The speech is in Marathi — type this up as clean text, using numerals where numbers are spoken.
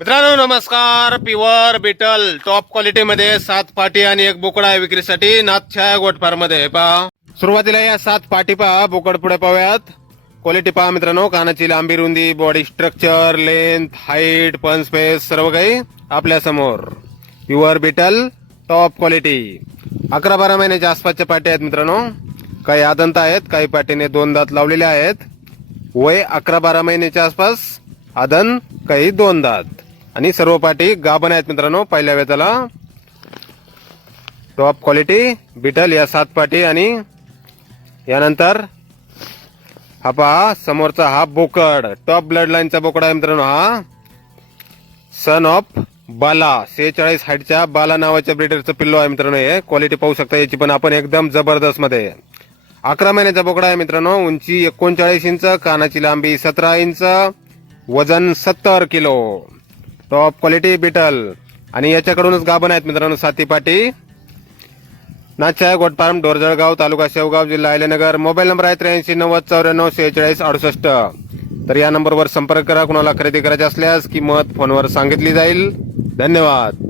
मित्रांनो नमस्कार. प्युअर बिटल टॉप क्वालिटी मध्ये 7 पाटी आणि एक बोकडा आहे विक्रीसाठी नाथछाया गोट फार्म मध्ये. पहा सुरुवातीला या 7 पाटी पहा, बोकड पुढे पाहूयात. क्वालिटी पहा मित्रांनो, कानाची लांबी रुंदी, बॉडी स्ट्रक्चर, लेंथ, हाईट, पण स्पेस सर्व काही आपल्या समोर. प्युअर बिटल टॉप क्वालिटी 11-12 महिन्याच्या आसपासच्या पाटी आहेत मित्रांनो. काही आदंत आहेत, काही पाटीने 2 दात लावलेले आहेत. वय 11-12 महिन्याच्या आसपास, आदन काही 2 दात आणि सर्व पाटी गाभण आहेत मित्रांनो. पहिल्या वेताला टॉप क्वालिटी बिटल या 7 पाटी. आणि यानंतर हा पहा समोरचा हा बोकड टॉप ब्लड लाईनचा बोकड आहे मित्रांनो. हा सन ऑफ बाला 46 हाईटच्या बाला नावाच्या ब्रीडरचं पिल्लो आहे मित्रांनो. हे क्वालिटी पाहू शकता याची पण आपण एकदम जबरदस्त मध्ये. 11 महिन्याचा बोकडा आहे मित्रांनो. उंची 39 इंच, कानाची लांबी 17 इंच, वजन 70 किलो. टॉप क्वालिटी बिटल आणि याच्याकडूनच गाभण आहेत मित्रांनो 7 पाटी. नाथछाया गोट फार्म, डोरजळगाव, तालुका शेवगाव, जिल्हा अहिल्यानगर. मोबाईल नंबर आहे 83 90 94 46 68. तर या नंबरवर संपर्क करा. कुणाला खरेदी करायची असल्यास किंमत फोनवर सांगितली जाईल. धन्यवाद.